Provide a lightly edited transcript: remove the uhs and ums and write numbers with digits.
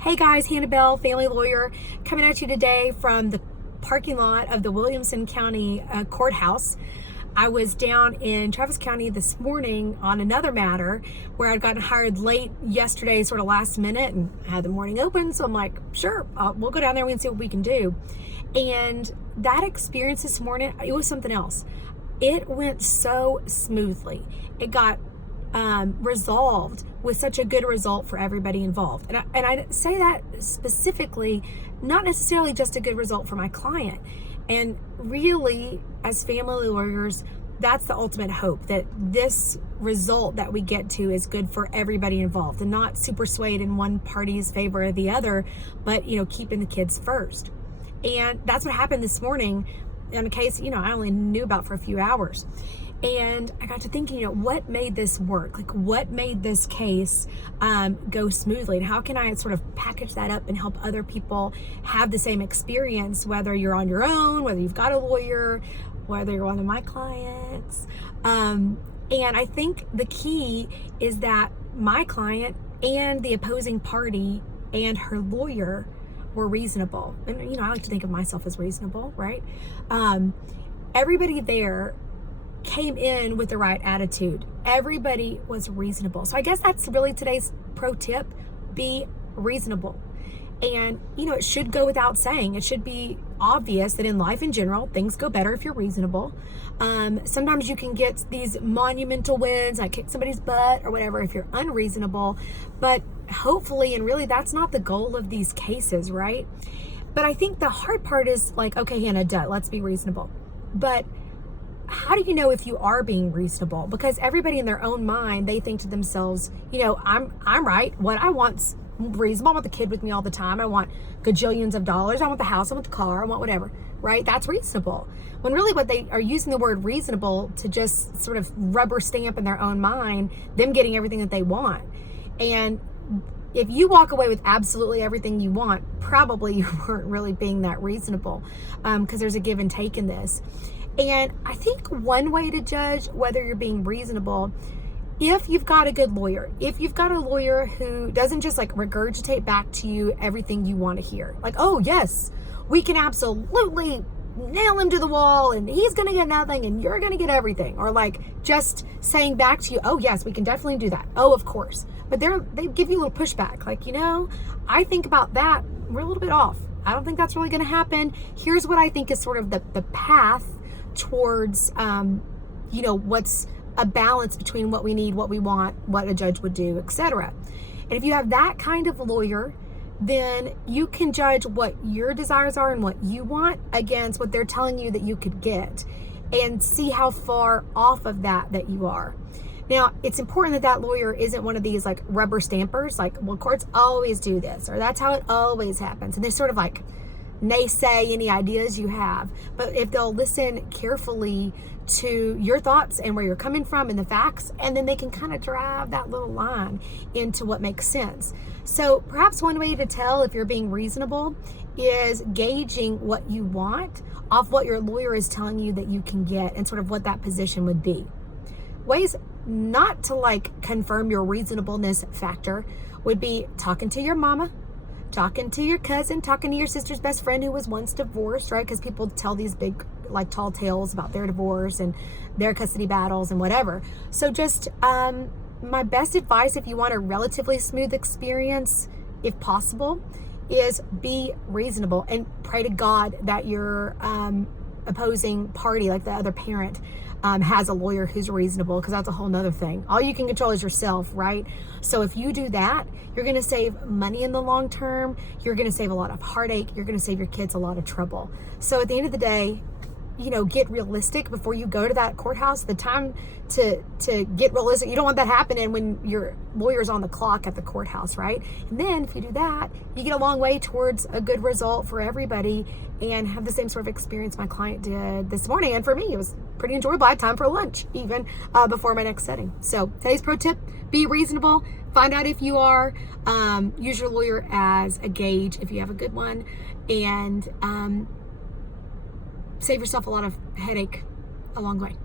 Hey guys, Hannah Bell, family lawyer, coming at you today from the parking lot of the Williamson County Courthouse. I was down in Travis County this morning on another matter where I'd gotten hired late yesterday, sort of last minute, and I had the morning open. So I'm like, sure, we'll go down there and see what we can do. And that experience this morning, it was something else. It went so smoothly. It got resolved with such a good result for everybody involved. And I say that specifically, not necessarily just a good result for my client. And really, as family lawyers, that's the ultimate hope, that this result that we get to is good for everybody involved and not super swayed in one party's favor or the other, but, keeping the kids first. And that's what happened this morning in a case, I only knew about for a few hours. And I got to thinking, what made this work? Like, what made this case go smoothly? And how can I sort of package that up and help other people have the same experience, whether you're on your own, whether you've got a lawyer, whether you're one of my clients. And I think the key is that my client and the opposing party and her lawyer were reasonable. And, I like to think of myself as reasonable, right? Everybody there came in with the right attitude. Everybody was reasonable. So I guess that's really today's pro tip: be reasonable. And, it should go without saying. It should be obvious that in life in general, things go better if you're reasonable. Sometimes you can get these monumental wins, like kick somebody's butt or whatever, if you're unreasonable. But hopefully, and really, that's not the goal of these cases, right? But I think the hard part is like, okay, Hannah, let's be reasonable. But how do you know if you are being reasonable? Because everybody in their own mind, they think to themselves, I'm right. What I want's reasonable. I want the kid with me all the time. I want gajillions of dollars. I want the house. I want the car. I want whatever, right? That's reasonable. When really what they are using the word reasonable to just sort of rubber stamp in their own mind, them getting everything that they want. And if you walk away with absolutely everything you want, probably you weren't really being that reasonable, because there's a give and take in this. And I think one way to judge whether you're being reasonable, if you've got a good lawyer, if you've got a lawyer who doesn't just like regurgitate back to you everything you want to hear, like, oh yes, we can absolutely nail him to the wall and he's going to get nothing and you're going to get everything. Or like just saying back to you, oh yes, we can definitely do that. Oh, of course. But they give you a little pushback. Like, I think about that. We're a little bit off. I don't think that's really going to happen. Here's what I think is sort of the path towards, what's a balance between what we need, what we want, what a judge would do, etc. And if you have that kind of lawyer, then you can judge what your desires are and what you want against what they're telling you that you could get, and see how far off of that you are. Now, it's important that lawyer isn't one of these like rubber stampers, like, well, courts always do this, or that's how it always happens. And they sort of like naysay any ideas you have. But if they'll listen carefully to your thoughts and where you're coming from and the facts, and then they can kind of drive that little line into what makes sense. So perhaps one way to tell if you're being reasonable is gauging what you want off what your lawyer is telling you that you can get and sort of what that position would be. Ways not to like confirm your reasonableness factor would be talking to your mama, talking to your cousin, talking to your sister's best friend who was once divorced, right? Because people tell these big, like, tall tales about their divorce and their custody battles and whatever. So just my best advice, if you want a relatively smooth experience, if possible, is be reasonable and pray to God that your opposing party, like the other parent, has a lawyer who's reasonable, because that's a whole nother thing. All you can control is yourself, right? So if you do that, you're going to save money in the long term. You're going to save a lot of heartache. You're going to save your kids a lot of trouble. So at the end of the day, get realistic before you go to that courthouse. The time to get realistic, you don't want that happening when your lawyer's on the clock at the courthouse, right? And then if you do that, you get a long way towards a good result for everybody and have the same sort of experience my client did this morning. And for me, it was pretty enjoyable. I had time for lunch even before my next setting. So today's pro tip: be reasonable. Find out if you are. Use your lawyer as a gauge if you have a good one, and save yourself a lot of headache along the way.